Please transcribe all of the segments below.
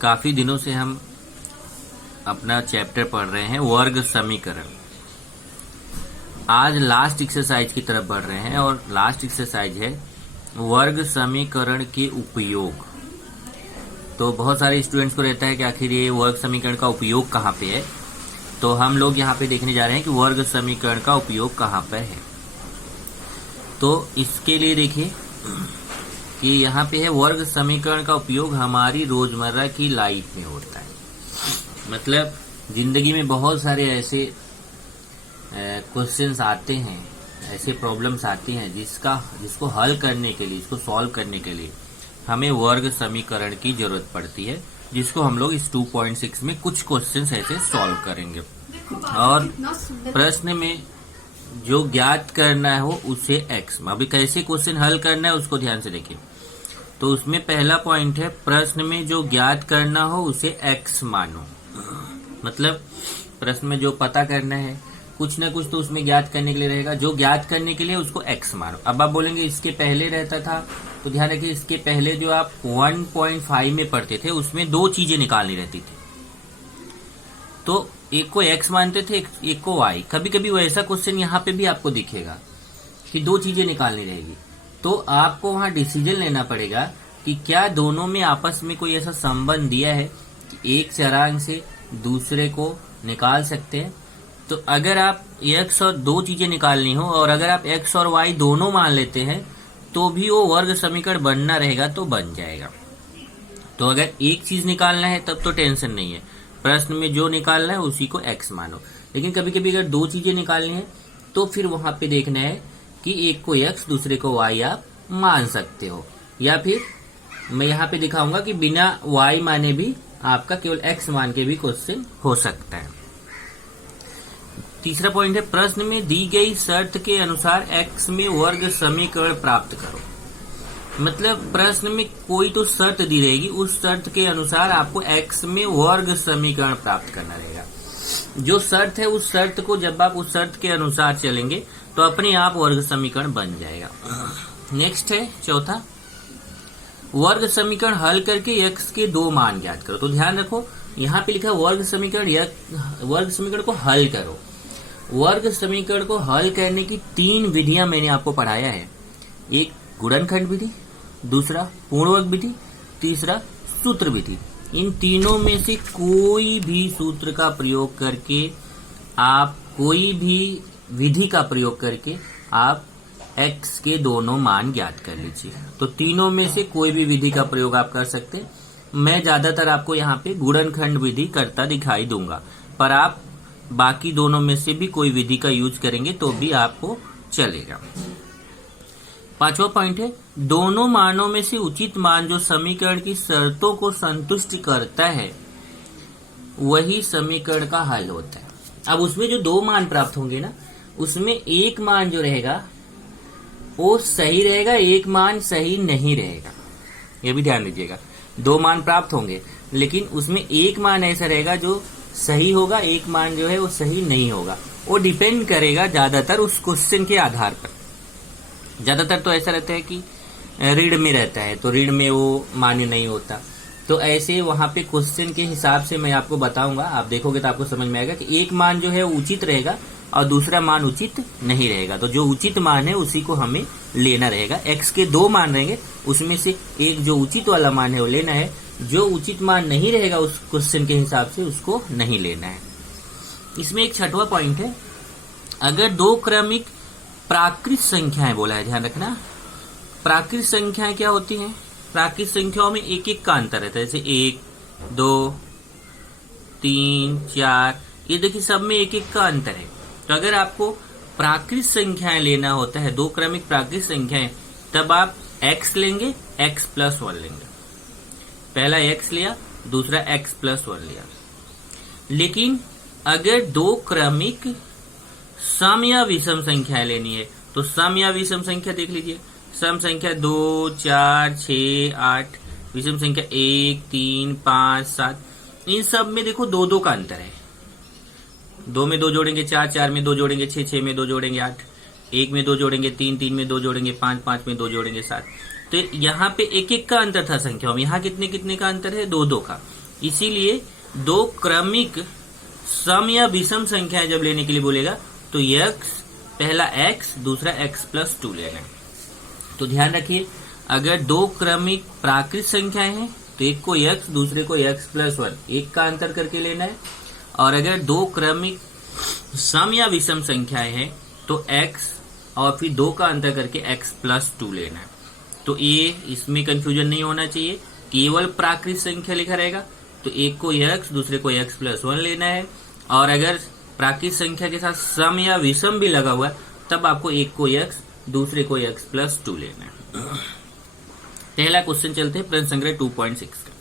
काफी दिनों से हम अपना चैप्टर पढ़ रहे हैं वर्ग समीकरण। आज लास्ट एक्सरसाइज की तरफ बढ़ रहे हैं और लास्ट एक्सरसाइज है वर्ग समीकरण के उपयोग। तो बहुत सारे स्टूडेंट्स को रहता है कि आखिर ये वर्ग समीकरण का उपयोग कहाँ पे है, तो हम लोग यहाँ पे देखने जा रहे हैं कि वर्ग समीकरण का उपयोग कहाँ पर है। तो इसके लिए देखिए कि यहाँ पे है वर्ग समीकरण का उपयोग हमारी रोजमर्रा की लाइफ में होता है। मतलब जिंदगी में बहुत सारे ऐसे क्वेश्चंस आते हैं, ऐसे प्रॉब्लम्स आती हैं जिसको हल करने के लिए, इसको सॉल्व करने के लिए हमें वर्ग समीकरण की जरूरत पड़ती है, जिसको हम लोग इस 2.6 में कुछ क्वेश्चंस ऐसे सॉल्व करेंगे। और प्रश्न में जो ज्ञात करना हो उसे एक्स, अभी कैसे क्वेश्चन हल करना है उसको ध्यान से देखिए। तो उसमें पहला पॉइंट है प्रश्न में जो ज्ञात करना हो उसे एक्स मानो। मतलब प्रश्न में जो पता करना है कुछ ना कुछ तो उसमें ज्ञात करने के लिए रहेगा, जो ज्ञात करने के लिए उसको एक्स मानो। अब आप बोलेंगे इसके पहले रहता था, तो ध्यान रखिए इसके पहले जो आप 1.5 में पढ़ते थे उसमें दो चीजें निकालनी रहती थी। तो एक को एक्स मानते थे, एक को वाई। कभी कभी वैसा क्वेश्चन यहाँ पे भी आपको दिखेगा कि दो चीजें निकालनी रहेगी, तो आपको वहां डिसीजन लेना पड़ेगा कि क्या दोनों में आपस में कोई ऐसा संबंध दिया है कि एक चरांक से दूसरे को निकाल सकते हैं। तो अगर आप एक्स और दो चीजें निकालनी हो और अगर आप एक्स और वाई दोनों मान लेते हैं तो भी वो वर्ग समीकरण बनना रहेगा, तो बन जाएगा। तो अगर एक चीज निकालना है तब तो टेंशन नहीं है, प्रश्न में जो निकालना है उसी को एक्स मानो। लेकिन कभी कभी अगर दो चीजें निकालनी है तो फिर वहां पे देखना है कि एक को एक्स दूसरे को वाई आप मान सकते हो, या फिर मैं यहाँ पे दिखाऊंगा कि बिना वाई माने भी आपका केवल एक्स मान के भी क्वेश्चन हो सकता है। तीसरा पॉइंट है प्रश्न में दी गई शर्त के अनुसार एक्स में वर्ग समीकरण प्राप्त करो। मतलब प्रश्न में कोई तो शर्त दी रहेगी, उस शर्त के अनुसार आपको एक्स में वर्ग समीकरण प्राप्त करना रहेगा। जो शर्त है उस शर्त को जब आप उस शर्त के अनुसार चलेंगे तो अपने आप वर्ग समीकरण बन जाएगा। नेक्स्ट है चौथा, वर्ग समीकरण हल करके एक्स के दो मान ज्ञात करो। तो ध्यान रखो यहाँ पे लिखा वर्ग समीकरण को हल करो। वर्ग समीकरण को हल करने की तीन विधियां मैंने आपको पढ़ाया है। एक गुणनखंड विधि, दूसरा पूर्णवर्ग विधि, तीसरा सूत्र विधि। इन तीनों में से कोई भी सूत्र का प्रयोग करके आप, कोई भी विधि का प्रयोग करके आप x के दोनों मान ज्ञात कर लीजिए। तो तीनों में से कोई भी विधि का प्रयोग आप कर सकते हैं। मैं ज्यादातर आपको यहाँ पे गुणनखंड विधि करता दिखाई दूंगा, पर आप बाकी दोनों में से भी कोई विधि का यूज करेंगे तो भी आपको चलेगा। पांचवा पॉइंट है दोनों मानों में से उचित मान जो समीकरण की शर्तों को संतुष्ट करता है वही समीकरण का हल होता है। अब उसमें जो दो मान प्राप्त होंगे ना, उसमें एक मान जो रहेगा वो सही रहेगा, एक मान सही नहीं रहेगा। ये भी ध्यान दीजिएगा, दो मान प्राप्त होंगे लेकिन उसमें एक मान ऐसा रहेगा जो सही होगा, एक मान जो है वो सही नहीं होगा। वो डिपेंड करेगा ज्यादातर उस क्वेश्चन के आधार पर। ज्यादातर तो ऐसा रहता है कि रीड में रहता है तो रीड में वो मान्य नहीं होता। तो ऐसे वहां पे क्वेश्चन के हिसाब से मैं आपको बताऊंगा, आप देखोगे तो आपको समझ में आएगा कि एक मान जो है वो उचित रहेगा और दूसरा मान उचित नहीं रहेगा। तो जो उचित मान है उसी को हमें लेना रहेगा। एक्स के दो मान रहेंगे, उसमें से एक जो उचित वाला मान है वो लेना है, जो उचित मान नहीं रहेगा उस क्वेश्चन के हिसाब से उसको नहीं लेना है। इसमें एक छठवां पॉइंट है, अगर दो क्रमिक प्राकृत संख्याएं बोला है, ध्यान रखना प्राकृत संख्याएं क्या होती हैं। प्राकृत संख्याओं में एक एक का अंतर रहता है, जैसे 1, 2, 3, 4, ये देखिए सब में एक एक का अंतर है। तो अगर आपको प्राकृत संख्याएं लेना होता है, दो क्रमिक प्राकृत संख्याएं, तब आप x लेंगे, x प्लस 1 लेंगे। पहला x लिया, दूसरा x प्लस 1 लिया। लेकिन अगर दो क्रमिक सम या विषम संख्याएं लेनी है तो सम या विषम संख्या देख लीजिए। सम संख्या 2, 4, 6, 8, विषम संख्या 1, 3, 5, 7, इन सब में देखो दो दो का अंतर है। 2 में 2 जोड़ेंगे 4, 4 में 2 जोड़ेंगे 6, 6 में 2 जोड़ेंगे 8, 1 में 2 जोड़ेंगे 3, 3 में 2 जोड़ेंगे 5, 5 में 2 जोड़ेंगे 7। तो यहाँ पे एक एक का अंतर था संख्याओं में, यहाँ कितने कितने का अंतर है, 2 2 का। इसीलिए दो क्रमिक सम या विषम संख्याएं जब लेने के लिए बोलेगा तो x, पहला x, दूसरा x+2 लेना है। तो ध्यान रखिए, अगर दो क्रमिक प्राकृत संख्याएं हैं तो एक को x, दूसरे को x+1, एक का अंतर करके लेना है। और अगर दो क्रमिक सम या विषम संख्याएं हैं तो x और फिर 2 का अंतर करके x+2 लेना है। तो ये इसमें कंफ्यूजन नहीं होना चाहिए, केवल प्राकृत संख्या लिखा रहेगा तो एक को x, दूसरे को x+1 लेना है। और अगर प्राकृत संख्या के साथ सम या विषम भी लगा हुआ है तब आपको एक को x, दूसरे को x+2 लेना है। पहला क्वेश्चन चलते हैं प्रश्न संग्रह 2.6 का।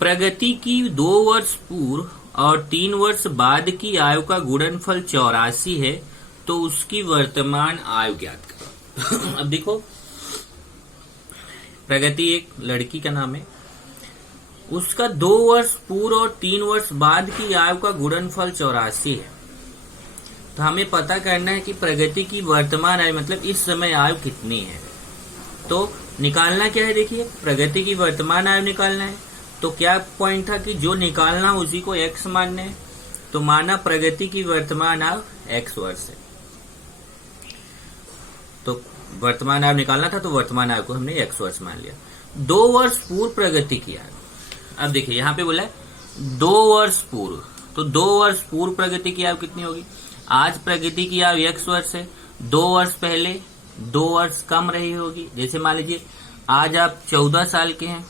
प्रगति की 2 वर्ष पूर्व और 3 वर्ष बाद की आयु का गुणनफल 84 है तो उसकी वर्तमान आयु ज्ञात करो। अब देखो, प्रगति एक लड़की का नाम है, उसका 2 वर्ष पूर्व और 3 वर्ष बाद की आयु का गुणनफल 84 है। तो हमें पता करना है कि प्रगति की वर्तमान आयु मतलब इस समय आयु कितनी है। तो निकालना क्या है, देखिए प्रगति की वर्तमान आयु निकालना है। तो क्या पॉइंट था कि जो निकालना उसी को x मानना है। तो माना प्रगति की वर्तमान आयु x वर्ष है, तो वर्तमान आयु निकालना था तो वर्तमान आयु को हमने x वर्ष मान लिया। 2 वर्ष पूर्व प्रगति की आयु, अब देखिए यहाँ पे बोला है 2 वर्ष पूर्व, तो 2 वर्ष पूर्व प्रगति की आयु कितनी होगी। आज प्रगति की आयु x वर्ष है, 2 वर्ष पहले 2 वर्ष कम रही होगी। जैसे मान लीजिए आज आप 14 साल के हैं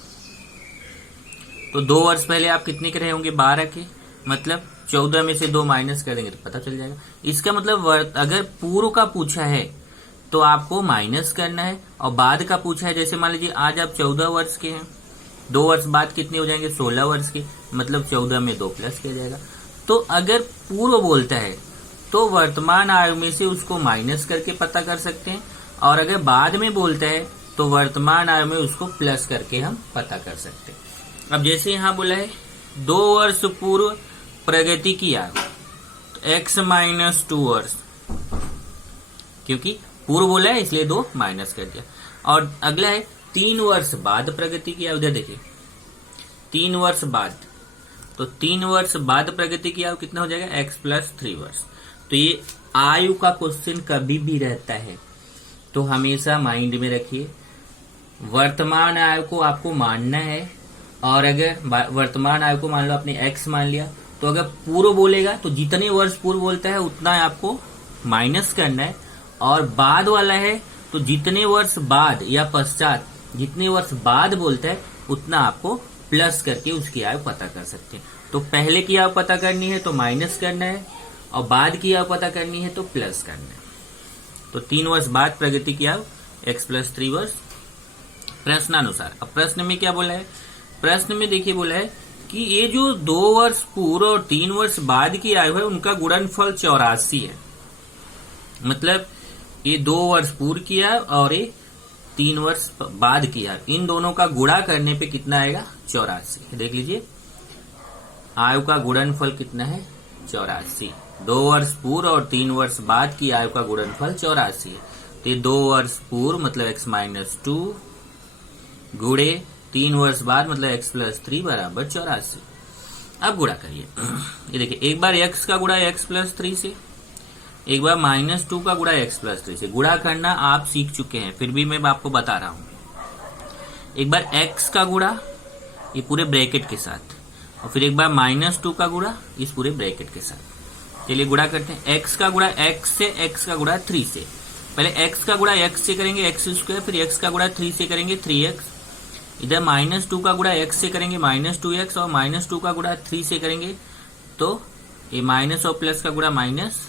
तो 2 वर्ष पहले आप कितने के रहे होंगे, 12 के, मतलब 14 में से 2 माइनस कर देंगे तो पता चल जाएगा। इसका मतलब अगर पूर्व का पूछा है तो आपको माइनस करना है, और बाद का पूछा है जैसे मान लीजिए आज आप 14 वर्ष के हैं, 2 वर्ष बाद कितने हो जाएंगे, 16 वर्ष के, मतलब 14 में 2 प्लस किया जाएगा। तो अगर पूर्व बोलता है तो वर्तमान आयु में से उसको माइनस करके पता कर सकते हैं, और अगर बाद में बोलता है तो वर्तमान आयु में उसको प्लस करके हम पता कर सकते हैं। अब जैसे यहाँ बोला है 2 वर्ष पूर्व प्रगति की आयु, तो x-2 वर्ष, क्योंकि पूर्व बोला है इसलिए 2 माइनस कर दिया। और अगला है 3 वर्ष बाद प्रगति की आयु, इधर देखिए 3 वर्ष बाद, तो 3 वर्ष बाद प्रगति की आयु कितना हो जाएगा, x+3 वर्ष। तो ये आयु का क्वेश्चन कभी भी रहता है तो हमेशा माइंड में रखिए, वर्तमान आयु को आपको मानना है। और अगर वर्तमान आयु को मान लो आपने x मान लिया, तो अगर पूर्व बोलेगा तो जितने वर्ष पूर्व बोलता है उतना आपको माइनस करना है, और बाद वाला है तो जितने वर्ष बाद या पश्चात जितने वर्ष बाद बोलता है उतना आपको प्लस करके उसकी आयु पता कर सकते हैं। तो पहले की आयु पता करनी है तो माइनस करना है, और बाद की आयु पता करनी है तो प्लस करना है। तो 3 वर्ष बाद प्रगति की आयु x+3 वर्ष प्रश्नानुसार। अब प्रश्न में क्या बोला है, प्रश्न में देखिए बोला है कि ये जो 2 वर्ष पूर्व और 3 वर्ष बाद की आयु है उनका गुणनफल 84 है। मतलब ये 2 वर्ष पूर्व की आयु और ये 3 वर्ष बाद की आयु, इन दोनों का गुणा करने पे कितना आएगा, 84। देख लीजिए आयु का गुणनफल कितना है, 84। 2 वर्ष पूर्व और 3 वर्ष बाद की आयु का गुणनफल 84 है। तो ये 2 वर्ष पूर्व मतलब x-2 गुणे 3 वर्ष बाद मतलब x+3 बराबर 84। अब गुणा करिए, ये देखिए एक बार x का गुणा x+3 से, एक बार -2 का गुणा x+3 से। गुणा करना आप सीख चुके हैं, फिर भी मैं आपको बता रहा हूं। एक बार x का गुणा ये पूरे ब्रैकेट के साथ, और फिर एक बार -2 का गुणा इस पूरे ब्रैकेट के साथ। चलिए गुणा करते हैं। x का गुणा x से, x का गुणा 3 से। पहले x का गुणा x से करेंगे x², फिर x का गुणा 3 से करेंगे 3x। इधर -2 का गुणा x से करेंगे -2x, और -2 का गुणा 3 से करेंगे तो ये माइनस और प्लस का गुणा माइनस,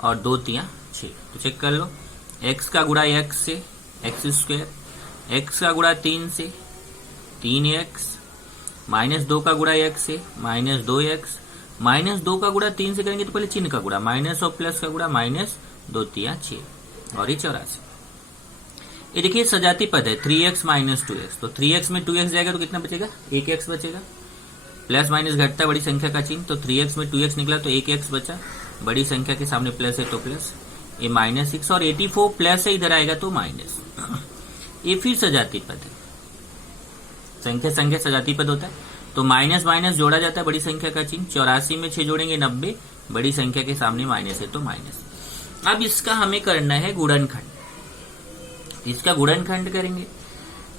और 2 3 6। तो चेक कर लो, x का गुणा x से x², x का गुणा 3 से 3x, -2 का गुणा x से -2x, -2 का गुणा 3 से करेंगे तो पहले चिन्ह का गुणा, माइनस और प्लस का गुणा माइनस, 2 3 6, और ये 84। ये देखिए सजाती पद है 3x - 2x, तो 3x में 2x जाएगा तो कितना बचेगा, 1x बचेगा। प्लस माइनस घटता बड़ी संख्या का चिन्ह, तो 3x में 2x निकला तो 1x बचा, बड़ी संख्या के सामने प्लस है तो प्लस, ये -6, और 84 प्लस है इधर आएगा तो माइनस। ये फिर सजाती पद है, संख्या संख्या सजाती पद होता है। तो माइनस माइनस जोड़ा जाता है बड़ी संख्या का चिन्ह। 84 में 6 जोड़ेंगे 90, बड़ी संख्या के सामने माइनस है तो माइनस। अब इसका हमें करना है गुणनखंड। इसका गुणनखंड करेंगे।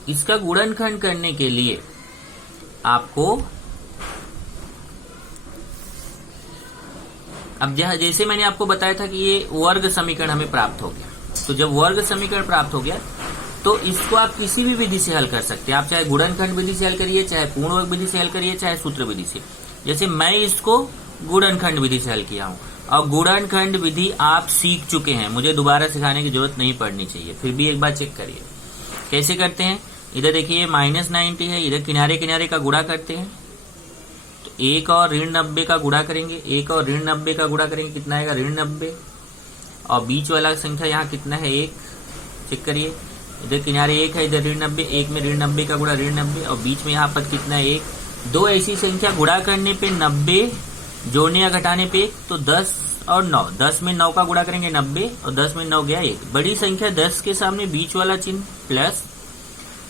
इसका गुणनखंड करने के लिए आपको अब जैसे मैंने आपको बताया था कि ये वर्ग समीकरण हमें प्राप्त हो गया, तो जब वर्ग समीकरण प्राप्त हो गया तो इसको आप किसी भी विधि से हल कर सकते हैं। आप चाहे गुणनखंड विधि से हल करिए, चाहे पूर्ण वर्ग विधि से हल करिए, चाहे सूत्र विधि से। जैसे मैं इसको गुणनखंड विधि से हल किया हूं, और गुणनखंड विधि आप सीख चुके हैं, मुझे दोबारा सिखाने की जरूरत नहीं पड़नी चाहिए। फिर भी एक बार चेक करिए कैसे करते हैं। इधर देखिए -90 है, इधर किनारे किनारे का गुणा करते हैं, तो 1 और ऋण 90 का गुणा करेंगे। 1 और ऋण 90 का गुणा करेंगे, कितना आएगा ऋण 90, और बीच वाला संख्या यहाँ कितना है 1, चेक करिए। इधर किनारे 1 है, इधर ऋण 90, 1 में ऋण 90 का गुणा ऋण 90, और बीच में यहाँ पद कितना है 1। दो ऐसी संख्या गुणा करने पे 90, जोड़ने या घटाने पे 1, तो 10 और 9, 10 में 9 का गुणा करेंगे 90, और 10 में 9 गया 1। बड़ी संख्या 10 के सामने बीच वाला चिन्ह प्लस,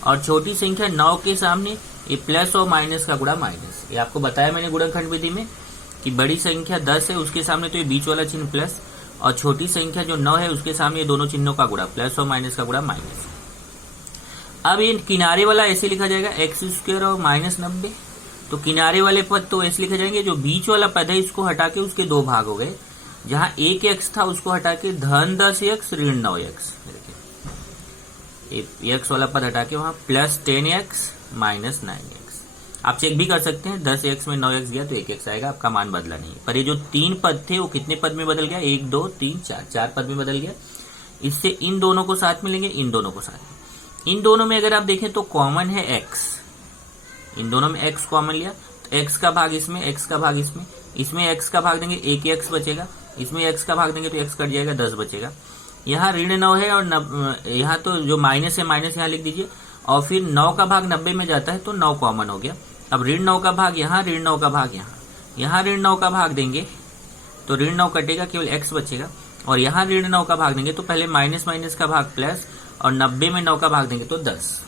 और छोटी संख्या 9 के सामने ये प्लस और माइनस का गुणा माइनस। ये आपको बताया मैंने गुणनखंड विधि में कि बड़ी संख्या 10 है, उसके सामने तो ये बीच वाला चिन्ह प्लस, और छोटी संख्या जो 9 है उसके सामने ये दोनों चिन्हों का गुणा, प्लस और माइनस का गुणा माइनस। अब ये किनारे वाला ऐसे लिखा जाएगा x² और -90, तो किनारे वाले पद तो ऐसे लिखे जाएंगे, जो बीच वाला पद है इसको हटा के उसके दो भाग हो गए। जहां 1x था उसको हटा के धन 10x ऋण 9x, x वाला पद हटा के वहां +10x -9x। आप चेक भी कर सकते हैं, 10x में 9x गया तो 1x आएगा, आपका मान बदला नहीं। पर ये जो 3 पद थे वो कितने पद में बदल गया, 1 2 3 4, 4 पद में बदल गया। इससे इन दोनों को साथ में लेंगे, इन दोनों को साथ में। इन दोनों में अगर आप देखें तो कॉमन है x, इन दोनों में x कॉमन लिया, तो x का भाग इसमें, x का भाग इसमें x का भाग देंगे 1 ही x बचेगा, इसमें x का भाग देंगे तो x कट जाएगा 10 बचेगा। यहाँ ऋण 9 है, और यहाँ तो जो माइनस है माइनस यहाँ लिख दीजिए, और फिर 9 का भाग 90 में जाता है तो 9 कॉमन हो गया। अब ऋण 9 का भाग यहाँ, ऋण 9 का भाग यहाँ ऋण 9 का भाग देंगे तो ऋण 9 कटेगा, केवल x बचेगा, और यहाँ ऋण 9 का भाग देंगे तो पहले माइनस माइनस का भाग प्लस, और 90 में 9 का भाग देंगे तो 10।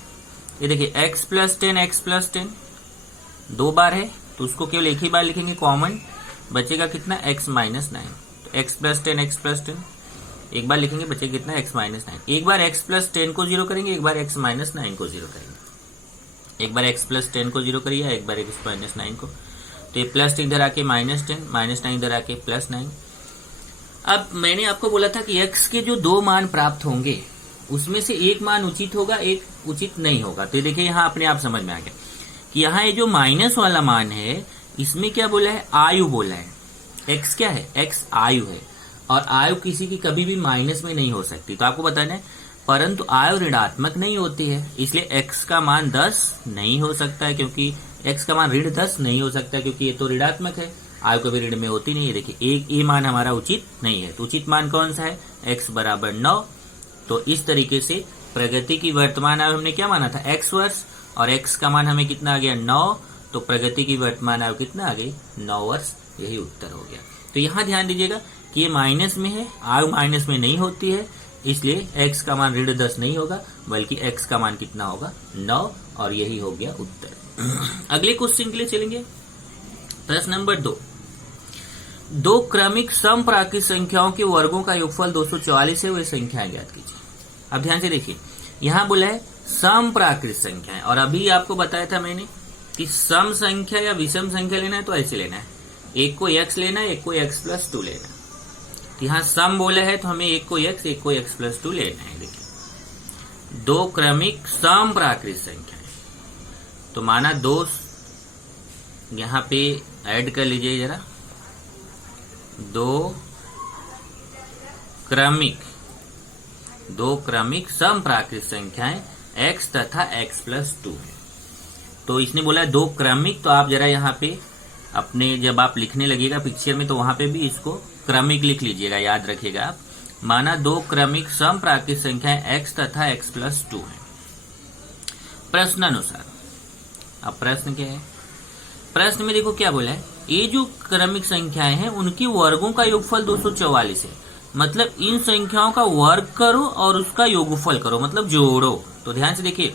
ये देखिए x + 10 दो बार है तो उसको केवल एक ही बार लिखेंगे कॉमन, बचेगा कितना x -9, तो x + 10 एक बार लिखेंगे, बचेगा कितना x -9। एक बार x + 10 को 0 करेंगे, एक बार x -9 को 0 करेंगे। एक बार x + 10 को 0 करिए, एक बार x -9 को, तो ये प्लस इधर आके -10, -9 इधर आके +9। अब मैंने आपको बोला था कि x के जो दो मान प्राप्त होंगे उसमें से एक मान उचित होगा, एक उचित नहीं होगा। तो देखिए यहाँ अपने आप समझ में आ गया कि यहाँ ये जो माइनस वाला मान है इसमें क्या बोला है, आयु बोला है। x क्या है, x आयु है, और आयु किसी की कभी भी माइनस में नहीं हो सकती, तो आपको बताना है। परंतु आयु ऋणात्मक नहीं होती है, इसलिए x का मान 10 नहीं हो सकता है, क्योंकि x का मान ऋण 10 नहीं हो सकता क्योंकि ये तो ऋणात्मक है, आयु कभी ऋण में होती नहीं है। देखिए एक ये मान हमारा उचित नहीं है, तो उचित मान कौन सा है, x = 9। तो इस तरीके से प्रगति की वर्तमान आयु हमने क्या माना था, x वर्ष, और x का मान हमें कितना आ गया 9, तो प्रगति की वर्तमान आयु कितना आ गई 9 वर्ष। यही उत्तर हो गया। तो यहाँ ध्यान दीजिएगा कि ये माइनस में है, आयु माइनस में नहीं होती है, इसलिए x का मान ऋण 10 नहीं होगा, बल्कि x का मान कितना होगा 9, और यही हो गया उत्तर। अगले क्वेश्चन के लिए चलेंगे। प्रश्न नंबर 2, दो क्रमिक समप्राकृत संख्याओं के वर्गों का योगफल 244 है, वे संख्याएं ज्ञात कीजिए। अब ध्यान से देखिए, यहाँ बोला है समप्राकृत संख्याएं, और अभी आपको बताया था मैंने कि सम संख्या या विषम संख्या लेना है तो ऐसे लेना है, एक को x लेना है, एक को x + 2 लेना है। तो यहाँ सम बोला है तो हमें एक को x, एक को x + 2 लेना है। देखिए दो क्रमिक समप्राकृत संख्याएं, तो माना दो, यहाँ पे ऐड कर लीजिए जरा, दो क्रमिक समप्राकृत संख्याएं x तथा x + 2 है। तो इसने बोला है दो क्रमिक, तो आप जरा यहाँ पे अपने जब आप लिखने लगेगा पिक्चर में तो वहां पे भी इसको क्रमिक लिख लीजिएगा, याद रखिएगा आप। माना दो क्रमिक समप्राकृत संख्याएं x तथा x + 2 है प्रश्नानुसार। अब प्रश्न क्या है, प्रश्न में देखो क्या बोला है, ये जो क्रमिक संख्याएं हैं उनकी वर्गों का योगफल 244 है, मतलब इन संख्याओं का वर्ग करो और उसका योगफल करो, मतलब जोड़ो। तो ध्यान से देखिए,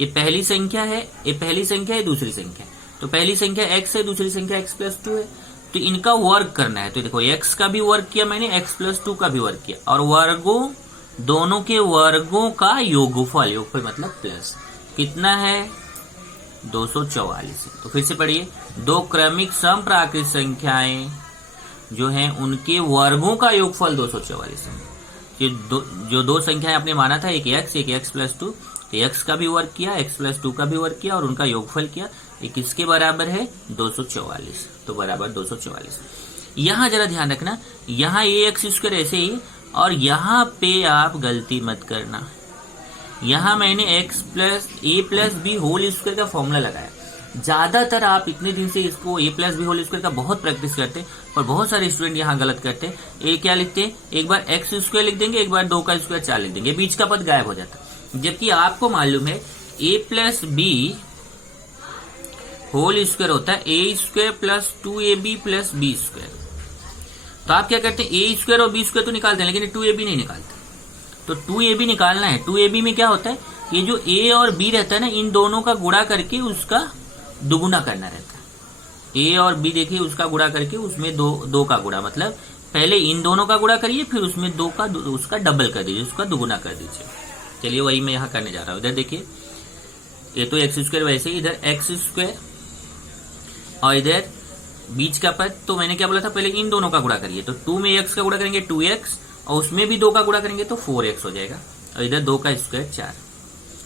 ये पहली संख्या है, ये पहली संख्या है, दूसरी संख्या है। तो पहली संख्या x है, दूसरी संख्या x प्लस 2 है, तो इनका वर्ग करना है। तो देखो x का भी वर्ग किया मैंने, x प्लस 2 का भी वर्ग किया, और वर्गों दोनों के वर्गों का योगफल, योगफल मतलब प्लस, कितना है 244। तो फिर से पढ़िए, दो क्रमिक सम प्राकृत संख्याएं जो हैं उनके वर्गों का योगफल 244 है। जो दो संख्याएं आपने माना था, एक x प्लस 2, तो x का भी वर्ग किया, x प्लस 2 का भी वर्ग किया और उनका योगफल किया, ये किसके बराबर है 244, तो बराबर 244। यहां जरा ध्यान रखना, यहां ax स्क्वायर ऐसे ही, और यहां पे आप गलती मत करना, यहां मैंने x plus a plus B whole square का फॉर्मूला लगाया। ज्यादातर आप इतने दिन से इसको a plus B whole square का बहुत प्रैक्टिस करते हैं, और बहुत सारे स्टूडेंट यहाँ गलत करते हैं। ए क्या लिखते हैं, एक बार x स्क्वायर लिख देंगे, एक बार 2 का स्क्वायर 4 लिख देंगे, बीच का पद गायब हो जाता है। जबकि आपको मालूम है a plus B whole square होता है a square plus 2ab plus B square. तो आप क्या करते हैं, a स्क्वायर और b स्क्वायर तो निकालते हैं, लेकिन 2ab नहीं निकालते। तो 2ab निकालना है, 2ab में क्या होता है, ये जो a और b रहता है ना, इन दोनों का गुणा करके उसका दुगुना करना रहता है। a और b देखिए, उसका गुणा करके उसमें दो का गुणा, मतलब पहले इन दोनों का गुणा करिए, फिर उसमें उसका डबल कर दीजिए, उसका दुगुना कर दीजिए। चलिए वही मैं यहाँ करने जा रहा हूँ। इधर देखिए, ये तो एक्स स्क्वायर, वैसे ही इधर एक्स स्क्वायर और इधर बीच का पद, तो मैंने क्या बोला था, पहले इन दोनों का गुणा करिए। तो 2 में x का गुणा करेंगे 2x, और उसमें भी 2 का गुणा करेंगे तो 4x हो जाएगा, और इधर 2 का स्क्वायर 4,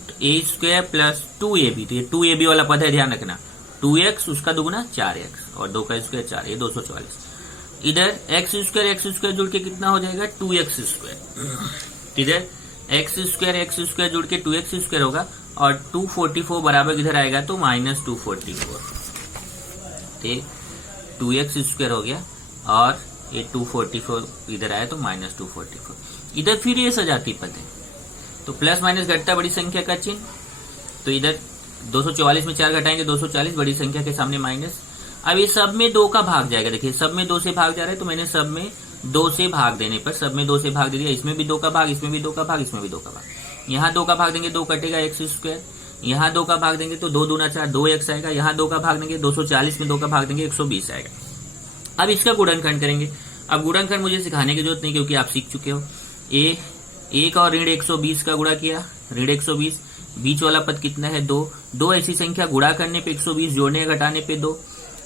तो a स्क्वायर प्लस 2ab, तो ये 2ab वाला पद है, ध्यान रखना, 2x उसका दुगुना 4x और 2 का स्क्वायर 4, ये 244। इधर एक्स स्क्वायर जुड़ के कितना हो जाएगा 2x स्क्वायर, इधर एक्स स्क्वायर जुड़ के 2x स्क्वायर होगा, और 244 बराबर इधर आएगा तो माइनस 244, तो 2x स्क्वायर हो गया, और ये 244 इधर आया तो माइनस 244। इधर फिर ये सजाती पद है, तो प्लस माइनस घटता बड़ी संख्या का चिन्ह, तो इधर 244 में 4 घटाएंगे 240, बड़ी संख्या के सामने माइनस। अब ये सब में 2 का भाग जाएगा, देखिए सब में 2 से भाग जा रहा है, तो मैंने सब में 2 से भाग देने पर सब में 2 से भाग दे दिया। इसमें भी 2 का भाग, इसमें भी 2 का भाग, इसमें भी 2 का भाग। यहाँ 2 का भाग देंगे 2 कटेगा एक्स स्क्वायर, यहाँ 2 का भाग देंगे तो 2 दूना 4 2x आएगा, यहाँ 2 का भाग देंगे 240 में 2 का भाग देंगे 120 आएगा। अब इसका गुणनखंड करेंगे। अब गुणनखंड मुझे सिखाने की जरूरत नहीं, क्योंकि आप सीख चुके हो। एक और ऋण 120 का गुणा किया, ऋण 120, बीच वाला पद कितना है 2 ऐसी संख्या गुणा करने पे 120, जोड़ने घटाने पे 2,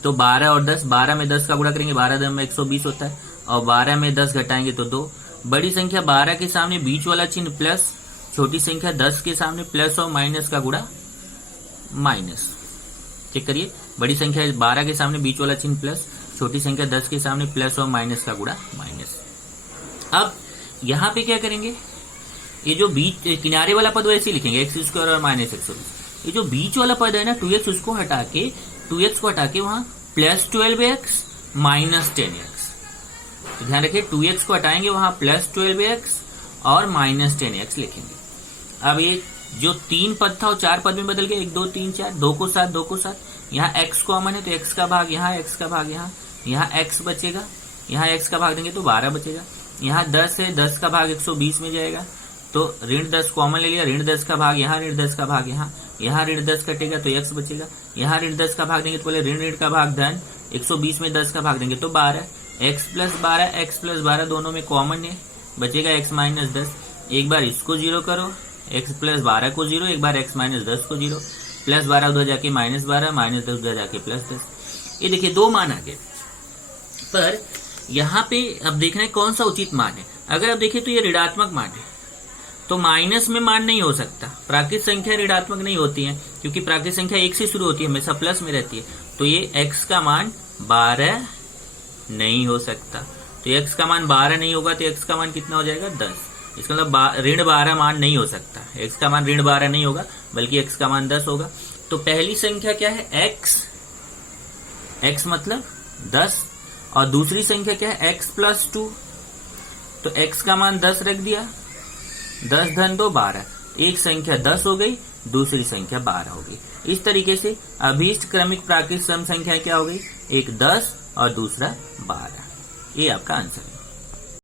तो 12 और 10, 12 में 10 का गुणा करेंगे 12 में 120 होता है, और 12 में 10 घटाएंगे तो 2। बड़ी संख्या 12 के सामने बीच वाला चिन्ह प्लस, छोटी संख्या 10 के सामने प्लस और माइनस का गुणा माइनस। चेक करिए, बड़ी संख्या 12 के सामने बीच वाला चिन्ह प्लस, छोटी संख्या 10 के सामने प्लस और माइनस का गुणा माइनस। अब यहां पे क्या करेंगे, ये जो बीच किनारे वाला पद वैसे लिखेंगे एक्स स्क्वायर और माइनस 120। ये जो बीच वाला पद है ना 2x, उसको हटा के 2x को हटा के वहां प्लस 12x माइनस 10x। तो ध्यान रखिए, 2x को हटाएंगे वहां प्लस 12x और माइनस 10x लिखेंगे। अब ये जो 3 पद था वो 4 पद में बदल गया, 1 2 3 4, 2 को 7 2 को 7। यहाँ x कॉमन है तो x का भाग यहाँ, x का भाग यहाँ x बचेगा, यहाँ x का भाग देंगे तो 12 बचेगा। यहाँ 10 है, 10 का भाग 120 में जाएगा, तो ऋण 10 कॉमन ले लिया, ऋण 10 का भाग यहाँ, ऋण 10 का भाग यहाँ ऋण 10 कटेगा तो x बचेगा। यहाँ ऋण 10 का भाग देंगे तो बोले ऋण का भाग धन, 120 में 10 का भाग देंगे तो 12, x प्लस 12 दोनों में कॉमन है, बचेगा x माइनस 10। एक बार इसको 0 करो, x प्लस 12 को 0, एक बार x माइनस 10 को 0, प्लस 12 उधर जाके माइनस 12, माइनस 10 उधर जाके प्लस 10। ये देखिए 2 मान आ गए, पर यहाँ पे अब देखना है कौन सा उचित मान है। अगर आप देखें तो ये ऋणात्मक मान है, तो माइनस में मान नहीं हो सकता। प्राकृत संख्या ऋणात्मक नहीं होती है, क्योंकि प्राकृत संख्या 1 से शुरू होती है, हमेशा प्लस में रहती है। तो ये x का मान 12 नहीं हो सकता। तो x का मान 12 नहीं होगा तो x का मान कितना हो जाएगा 10। इसका मतलब ऋण 12 मान नहीं हो सकता, x का मान ऋण 12 नहीं होगा, बल्कि x का मान 10 होगा। तो पहली संख्या क्या है x मतलब 10, और दूसरी संख्या क्या है x प्लस 2, तो x का मान 10 रख दिया, 10 धन 2 12, एक संख्या 10 हो गई, दूसरी संख्या 12 हो गई। इस तरीके से अभीष्ट क्रमिक प्राकृत सम संख्या क्या हो गई, एक 10 और दूसरा 12। ये आपका आंसर है।